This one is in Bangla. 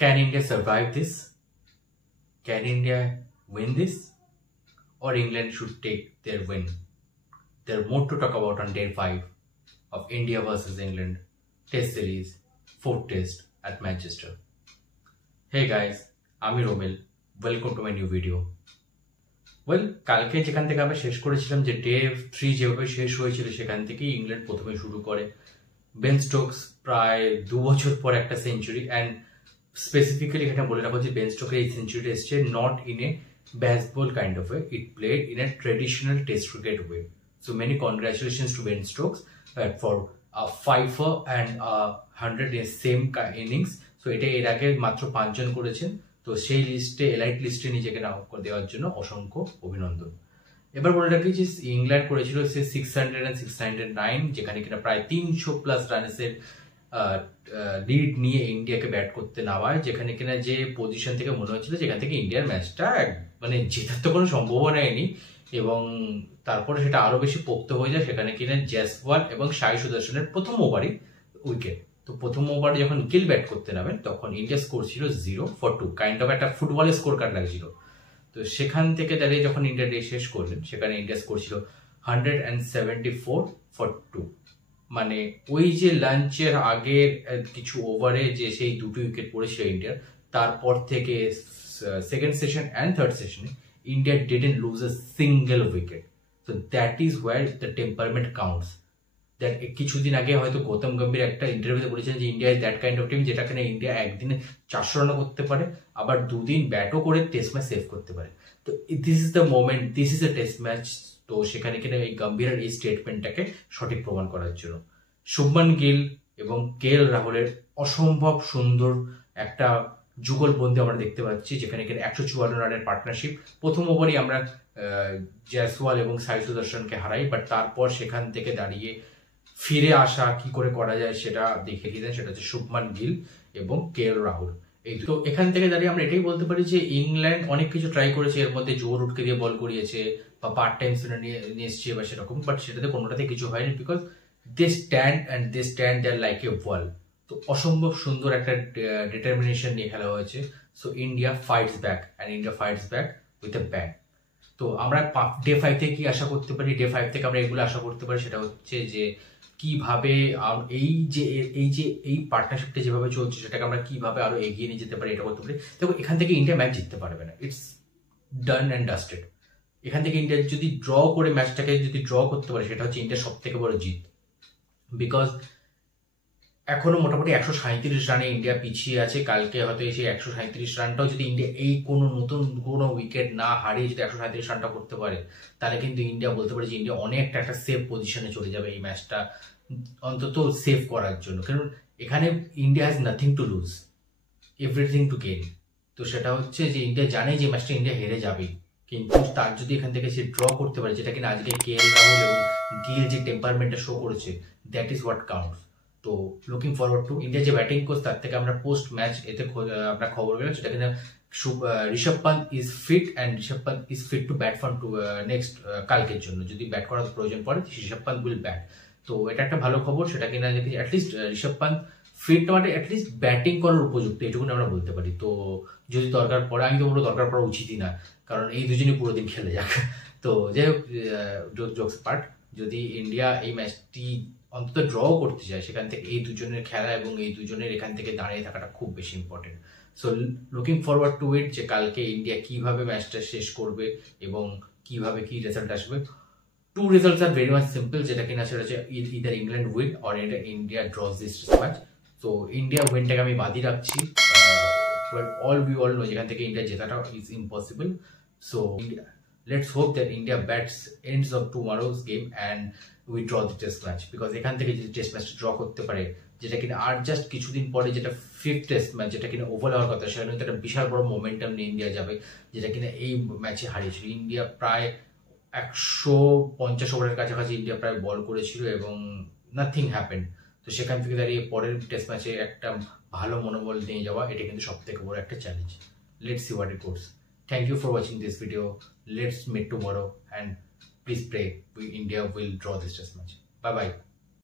Can India survive this? Can India win this? Or England should take their win? There are more to talk about on day 5 of India versus England Test Series, 4th Test at Manchester. Hey guys, আমি Rommel, welcome to my new video. কালকে যেখান থেকে আমরা শেষ করেছিলাম যে ডে 3 যেভাবে শেষ হয়েছিল সেখান থেকেই ইংল্যান্ড প্রথমে শুরু করে। বেন স্টোকস প্রায় 2 বছর পর একটা সেঞ্চুরি, অ্যান্ড স্পেসিফিক্যালি এখানে বলে রাখবো যে বেন স্টোকের এই সেঞ্চুরিটা এসছে not in a baseball kind of way, it played in a traditional test cricket way. So many congratulations to Ben Stokes for a 5-er and 100 in same innings. So এটা এর আগে মাত্র 5 জন করেছেন, তো সেই লিস্টে এলাইট লিস্টে নিজেকে নাম করে দেওয়ার জন্য অসংখ্য অভিনন্দন। এবার বলে রাখি যে ইংল্যান্ড করেছিল সে 600 and 609, যেখানে কিনা প্রায় 300+ রানসের লিড নিয়ে ইন্ডিয়াকে ব্যাট করতে নামায়, যেখানে কিনা যে পজিশন থেকে মনে হচ্ছিল যেখান থেকে ইন্ডিয়ার ম্যাচটা মানে জেতার তো কোনো সম্ভাবনাই নেই, এবং তারপরে সেটা আরো বেশি পোক্ত হয়ে যায়। সেখানে কিনা জয়সওয়াল এবং সাই সুদর্শনের প্রথম ওভারই উইকেট। তো প্রথম ওভারে যখন গিল ব্যাট করতে নামেন তখন ইন্ডিয়া স্কোর ছিল 0 for 2, কাইন্ড অফ একটা ফুটবলের স্কোর কার্ড লাগছিল। তো সেখান থেকে দাঁড়িয়ে যখন ইন্ডিয়া ডে শেষ করলেন সেখানে ইন্ডিয়া স্কোর ছিল 174 for 2। মানে ওই যে লাঞ্চের আগের কিছু ওভারে যে সেই 2টি উইকেট পড়েছিল ইন্ডিয়ার, তারপর থেকে সেকেন্ড সেশন অ্যান্ড থার্ড সেশনে India didn't lose a single wicket. So that is where the temperament counts. That কিছুদিন আগে হয়তো গৌতম গম্ভীর একটা ইন্টারভিউতে বলেছেন যে India is that kind of team যেটা কিনা ইন্ডিয়া একদিনে 400 রানও করতে পারে, আবার 2 দিন ব্যাটও করে টেস্ট ম্যাচ সেভ করতে পারে। তো this is the moment, this is a test match. তো সেখানে কিনা এই গম্ভীরের এই স্টেটমেন্টটাকে সঠিক প্রমাণ করার জন্য শুভমান গিল এবং কেএল রাহুলের অসম্ভব সুন্দর একটা যুগলবন্দি আমরা দেখতে পাচ্ছি, যেখানে কিনা 154 রানের পার্টনারশিপ। প্রথম ওভারই আমরা জয়সওয়াল এবং সাই সুদর্শনকে হারাই, বাট তারপর সেখান থেকে দাঁড়িয়ে ফিরে আসা কি করে করা যায় সেটা দেখিয়ে দিলেন, সেটা হচ্ছে শুভমান গিল এবং কেএল রাহুল। এই তো এখান থেকে দাঁড়িয়ে আমরা এটাই বলতে পারি যে ইংল্যান্ড অনেক কিছু ট্রাই করেছে, এর মধ্যে জো রুটকে দিয়ে বল করিয়েছে বা পার্ট টাইম স্পিনার নিয়ে এসছে বা সেরকম, বাট সেটাতে কোনোটাতে কিছু হয়নি, because they stand there like a wall. তো অসম্ভব সুন্দর একটা ডিটারমিনেশন নিয়ে খেলা হয়েছে। So India fights back and India fights back with a bang. তো আমরা ডে 5 থেকে কি আশা করতে পারি? ডে 5 থেকে আমরা এগুলো আশা করতে পারি, সেটা হচ্ছে যে কিভাবে এই পার্টনারশিপটা যেভাবে চলছে সেটাকে আমরা কিভাবে আরো এগিয়ে নিয়ে যেতে পারি, এটা করতে পারি। দেখো এখান থেকে ইন্ডিয়া ম্যাচ জিততে পারবে না, ইটস ডান অ্যান্ড ডাস্টেড। এখান থেকে ইন্ডিয়া যদি ড্র করে ম্যাচটাকে যদি ড্র করতে পারে সেটা হচ্ছে ইন্ডিয়ার সব থেকে বড় জিত, বিকজ এখনো মোটামুটি 137 রানে ইন্ডিয়া পিছিয়ে আছে। কালকে হয়তো সেই 137 রানটাও যদি ইন্ডিয়া এই কোনো নতুন কোনো উইকেট না হারিয়ে যদি 137 রানটা করতে পারে, তাহলে কিন্তু ইন্ডিয়া বলতে পারে যে ইন্ডিয়া অনেকটা একটা সেফ পজিশনে চলে যাবে এই ম্যাচটা অন্তত সেভ করার জন্য। কারণ এখানে India has nothing to lose, everything to gain. তো সেটা হচ্ছে যে ইন্ডিয়া জানে যে ম্যাচটা ইন্ডিয়া হেরে যাবে, কিন্তু তার যদি এখান থেকে সে ড্র করতে পারে, যেটা কিনা আজকে কেএল রাহুল এবং গিল যে টেম্পারমেন্টটা শো করেছে, দ্যাট ইজ হোয়াট কাউন্টস। তো লুকিং ফরওয়ার্ড টু ইন্ডিয়া যে ব্যাটিং কোচ, তার থেকে আমরা পোস্ট ম্যাচ এতে আমরা খবর পেলাম সেটা কিনা Rishabh Pant is fit and Rishabh Pant is fit to bat for next কালকের জন্য। যদি ব্যাট করার প্রয়োজন পড়ে ঋষভ পান্ত উইল ব্যাট। তো এটা একটা ভালো খবর, সেটা কিনা অ্যাটলিস্ট ঋষভ পান্ত ফিট মানে অ্যাটলিস্ট ব্যাটিং করার উপযুক্ত, এটুকু আমরা বলতে পারি। তো যদি দরকার পড়ে, আমি তো বলবো দরকার পড়া উচিতই না, কারণ এই দুজনই পুরো দিন খেলে যাক। তো যাই হোক, জোকস পার্ট, যদি ইন্ডিয়া এই ম্যাচটি অন্তত ড্র করতে চায় সেখান থেকে এই দুজনের খেলা এবং এই দুজনের এখান থেকে দাঁড়িয়ে থাকাটা খুব বেশি important. So looking forward to it, যে কালকে ইন্ডিয়া কিভাবে ম্যাচটা শেষ করবে এবং কিভাবে কি রেজাল্ট আসবে। 2 results are very much simple, যেটা কিনা সেটা হচ্ছে either England win or India draws this match. তো ইন্ডিয়া উইনটাকে আমি বাদই রাখছি, we all know যেখান থেকে ইন্ডিয়া জেতাটা is impossible. So let's hope that India bats ends of tomorrow's game and we draw the test match, because এখান থেকে যদি টেস্ট ম্যাচটা ড্র করতে পারে, যেটা কিনা আর জাস্ট কিছুদিন পরে যেটা 5th টেস্ট ম্যাচ যেটা কিনা ওভার হওয়ার কথা, সেখানে একটা বিশাল বড় মোমেন্টাম নিয়ে ইন্ডিয়া যাবে, যেটা কিনা এই ম্যাচে হারিয়েছিল। ইন্ডিয়া প্রায় 150 ওভারের কাছাকাছি ইন্ডিয়া প্রায় বল করেছিল এবং নাথিং হ্যাপেন্ড। তো সেখান থেকে দাঁড়িয়ে পরের টেস্ট ম্যাচে একটা ভালো মনোবল নিয়ে যাওয়া, এটা কিন্তু সব থেকে বড় একটা challenge. Let's see what it goes. Thank you for watching this video. Let's meet tomorrow and please pray India will draw this test match. Bye bye.